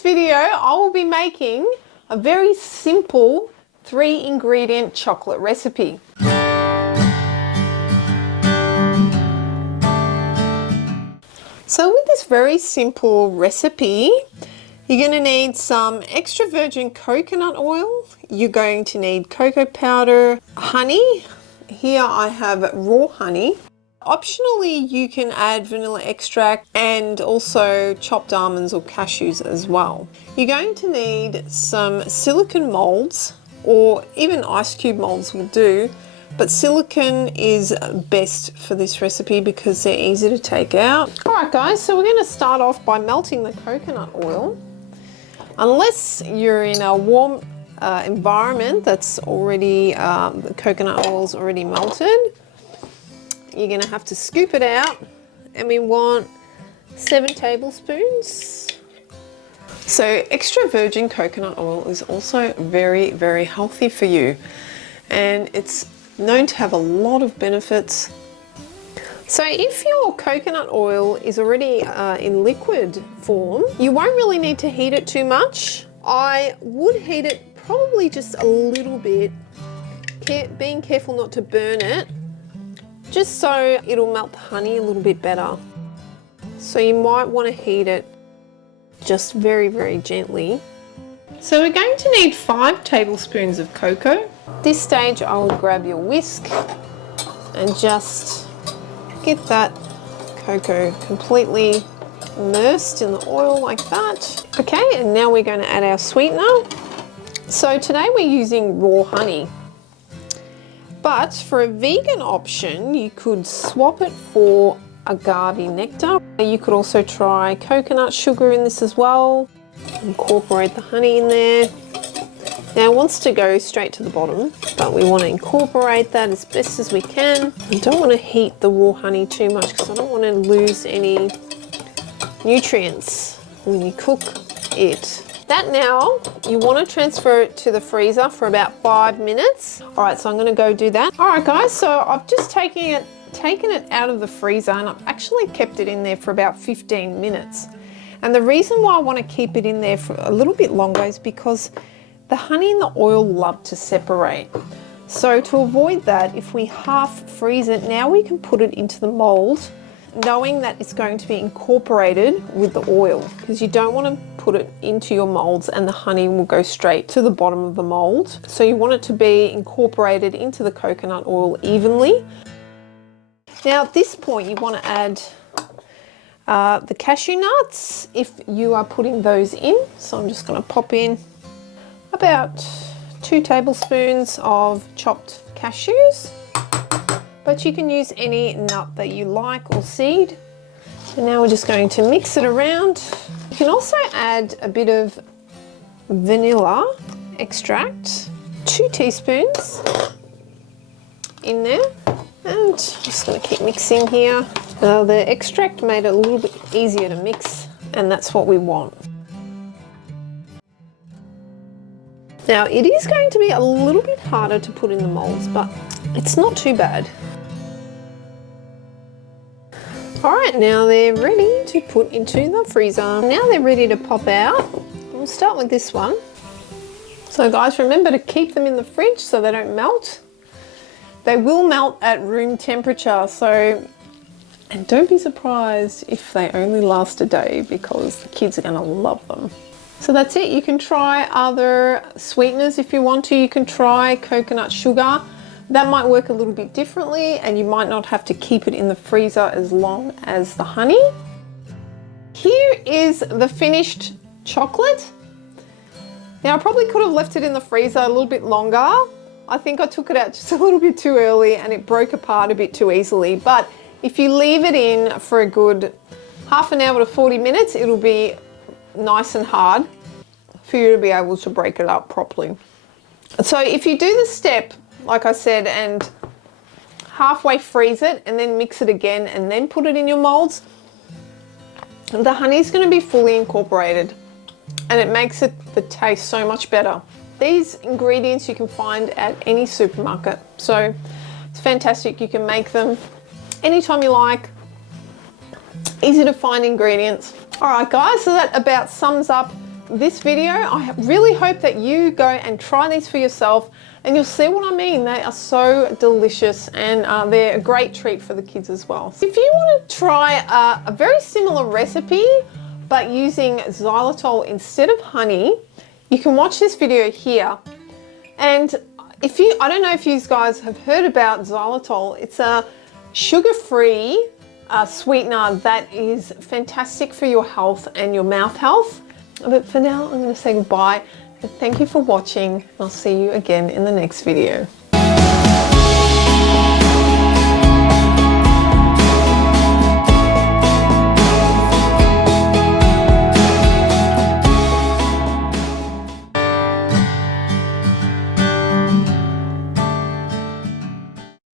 this video, I will be making a very simple 3-ingredient chocolate recipe. So with this very simple recipe, you're going to need some extra virgin coconut oil. You're going to need cocoa powder, honey. Here I have raw honey. Optionally, you can add vanilla extract and also chopped almonds or cashews as well. You're going to need some silicone molds, or even ice cube molds will do, but silicone is best for this recipe because they're easy to take out. All right guys, so we're going to start off by melting the coconut oil. Unless you're in a warm environment that's already, the coconut oil's already melted, you're going to have to scoop it out, and we want 7 tablespoons. So extra virgin coconut oil is also very, very healthy for you, and it's known to have a lot of benefits. So if your coconut oil is already in liquid form, you won't really need to heat it too much. I would heat it probably just a little bit, being careful not to burn it, just so it'll melt the honey a little bit better. So you might want to heat it just very, very gently. So we're going to need 5 tablespoons of cocoa. At this stage, I will grab your whisk and just get that cocoa completely immersed in the oil like that. Okay, and now we're going to add our sweetener. So today we're using raw honey, but for a vegan option, you could swap it for agave nectar. You could also try coconut sugar in this as well. Incorporate the honey in there. Now it wants to go straight to the bottom, but we want to incorporate that as best as we can. You don't want to heat the raw honey too much because I don't want to lose any nutrients when you cook it. That now, you want to transfer it to the freezer for about 5 minutes. All right, so I'm going to go do that. All right guys, so I've just taken it out of the freezer, and I've actually kept it in there for about 15 minutes. And the reason why I want to keep it in there for a little bit longer is because the honey and the oil love to separate. So to avoid that, if we half freeze it, now we can put it into the mold, knowing that it's going to be incorporated with the oil, because you don't want to put it into your molds and the honey will go straight to the bottom of the mold. So you want it to be incorporated into the coconut oil evenly. Now at this point, you want to add the cashew nuts if you are putting those in. So I'm just going to pop in about 2 tablespoons of chopped cashews, but you can use any nut that you like or seed. And now we're just going to mix it around. You can also add a bit of vanilla extract, 2 teaspoons in there, and just going to keep mixing here. The extract made it a little bit easier to mix, and that's what we want. Now it is going to be a little bit harder to put in the molds, but it's not too bad. All right, now they're ready to put into the freezer. Now they're ready to pop out. We'll start with this one. So guys, remember to keep them in the fridge so they don't melt. They will melt at room temperature, and don't be surprised if they only last a day, because the kids are gonna love them. So that's it. You can try other sweeteners if you want to. You can try coconut sugar. That might work a little bit differently, and you might not have to keep it in the freezer as long as the honey. Here is the finished chocolate. Now I probably could have left it in the freezer a little bit longer. I think I took it out just a little bit too early and it broke apart a bit too easily. But if you leave it in for a good half an hour to 40 minutes, it'll be nice and hard for you to be able to break it up properly. So if you do the step, like I said, and halfway freeze it and then mix it again and then put it in your molds, the honey's going to be fully incorporated and it makes the taste so much better. These ingredients you can find at any supermarket, so it's fantastic. You can make them anytime you like. Easy to find ingredients. All right guys, so that about sums up this video. I really hope that you go and try these for yourself, and you'll see what I mean. They are so delicious, and they're a great treat for the kids as well. If you want to try a very similar recipe, but using xylitol instead of honey, you can watch this video here. And I don't know if you guys have heard about xylitol. It's a sugar-free sweetener that is fantastic for your health and your mouth health. But for now, I'm going to say goodbye. Thank you for watching. I'll see you again in the next video.